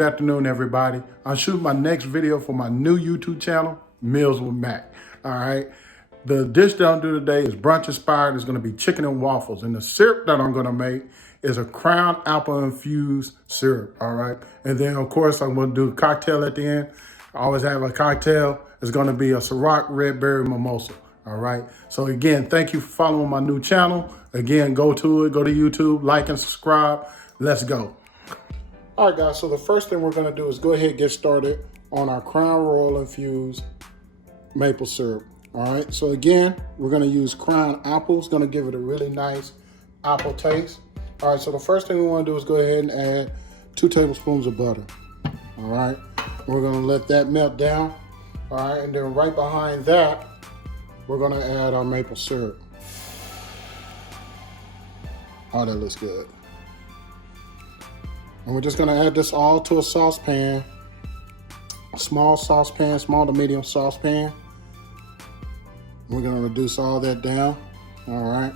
Good afternoon, everybody. I'm shooting my next video for my new YouTube channel, Meals with Mack. All right. The dish that I'm doing today is brunch inspired. It's going to be chicken and waffles. And the syrup that I'm going to make is a crown apple infused syrup. All right. And then, of course, I'm going to do a cocktail at the end. I always have a cocktail. It's going to be a Ciroc red berry mimosa. All right. So again, thank you for following my new channel. Again, go to YouTube, like and subscribe. Let's go. All right, guys, so the first thing we're gonna do is go ahead and get started on our Crown Royal infused maple syrup. All right, so again, we're gonna use Crown apples, gonna give it a really nice apple taste. All right, so the first thing we wanna do is go ahead and add 2 tablespoons of butter. All right, we're gonna let that melt down. All right, and then right behind that, we're gonna add our maple syrup. Oh, that looks good. And we're just gonna add this all to a saucepan, a small saucepan, small to medium saucepan. We're gonna reduce all that down, all right?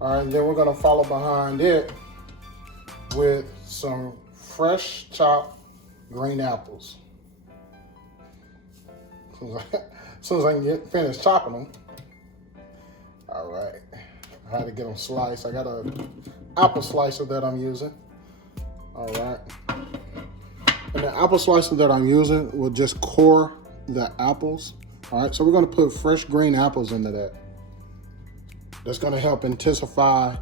All right, and then we're gonna follow behind it with some fresh chopped green apples. As soon as I can get finished chopping them. All right, I had to get them sliced. I got an apple slicer that I'm using. All right, and the apple slicer that I'm using will just core the apples. All right, so we're gonna put fresh green apples into that. That's gonna help intensify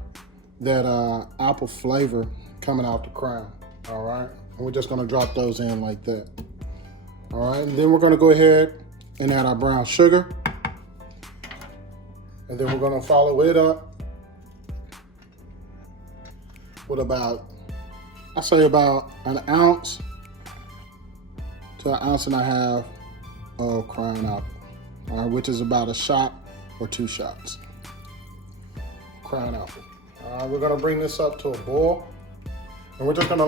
that apple flavor coming out the crown. All right, and we're just gonna drop those in like that. All right, and then we're gonna go ahead and add our brown sugar. And then we're gonna follow it up with I say about an ounce to an ounce and a half of Crown apple, all right, which is about a shot or 2 shots. Crown apple. All right, we're gonna bring this up to a boil, and we're just gonna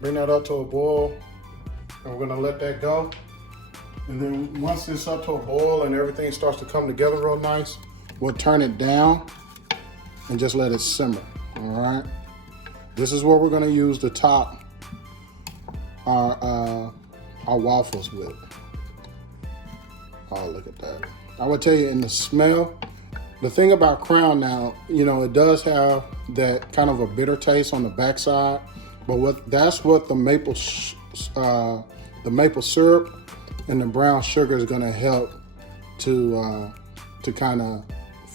bring that up to a boil, and we're gonna let that go. And then once it's up to a boil and everything starts to come together real nice, we'll turn it down and just let it simmer, all right? This is what we're gonna use to top our waffles with. Oh, look at that. I would tell you, in the smell, the thing about Crown now, you know, it does have that kind of a bitter taste on the backside, but that's what the maple syrup and the brown sugar is gonna help to kind of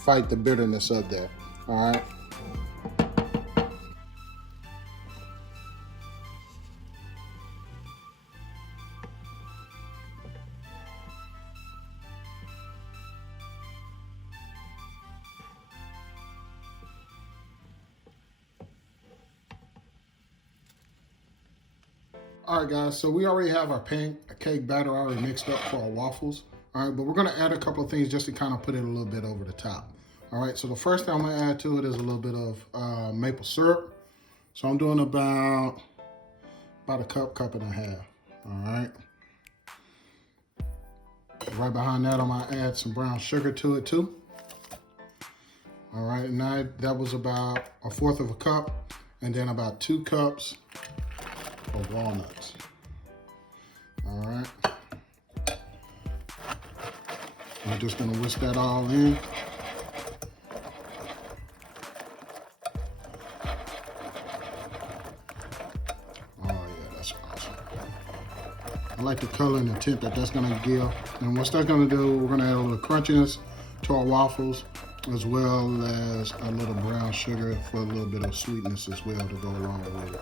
fight the bitterness of that, all right? All right, guys, so we already have our pancake batter already mixed up for our waffles. All right, but we're gonna add a couple of things just to kind of put it a little bit over the top. All right, so the first thing I'm gonna add to it is a little bit of maple syrup. So I'm doing about a cup and a half, all right? Right behind that, I'm gonna add some brown sugar to it too. All right, and that was about 1/4 of a cup, and then about 2 cups of walnuts. All right. We're just gonna whisk that all in. Oh yeah, that's awesome. I like the color and the tint that's gonna give. And what's that gonna do, we're gonna add a little crunchiness to our waffles, as well as a little brown sugar for a little bit of sweetness as well to go along with it.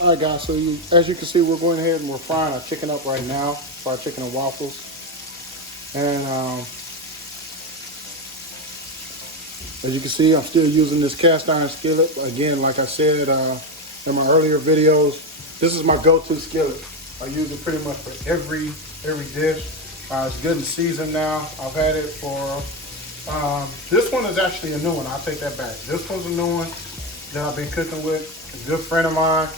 All right, guys, so as you can see, we're going ahead and we're frying our chicken up right now for our chicken and waffles. And as you can see, I'm still using this cast iron skillet. Again, like I said in my earlier videos, this is my go-to skillet. I use it pretty much for every dish. It's good and seasoned now. I've had it for, this one is actually a new one. I'll take that back. This one's a new one that I've been cooking with. A good friend of mine.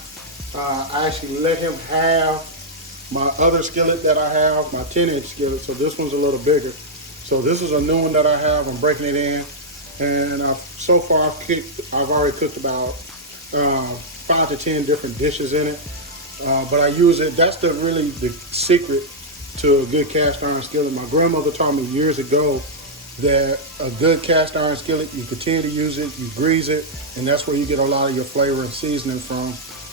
I actually let him have my other skillet that I have, my 10-inch skillet, so this one's a little bigger. So this is a new one that I have. I'm breaking it in, and so far I've already cooked about 5 to 10 different dishes in it. But I use it. That's really the secret to a good cast iron skillet. My grandmother taught me years ago that a good cast iron skillet, you continue to use it, you grease it, and that's where you get a lot of your flavor and seasoning from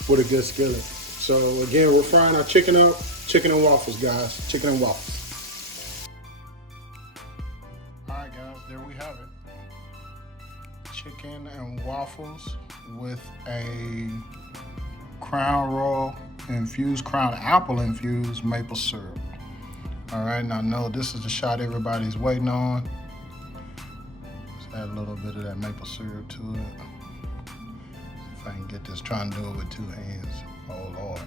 with a good skillet. So again, we're frying our chicken up. Chicken and waffles, guys. Chicken and waffles. All right, guys, there we have it. Chicken and waffles with a Crown Royal infused, Crown Apple infused maple syrup. All right, now I know this is the shot everybody's waiting on. Let's add a little bit of that maple syrup to it. If I can get this, trying to do it with 2 hands. Oh Lord.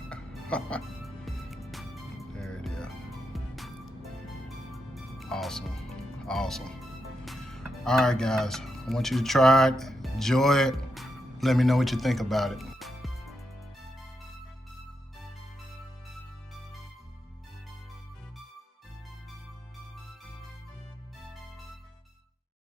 There it is. Awesome, awesome. All right, guys, I want you to try it, enjoy it. Let me know what you think about it.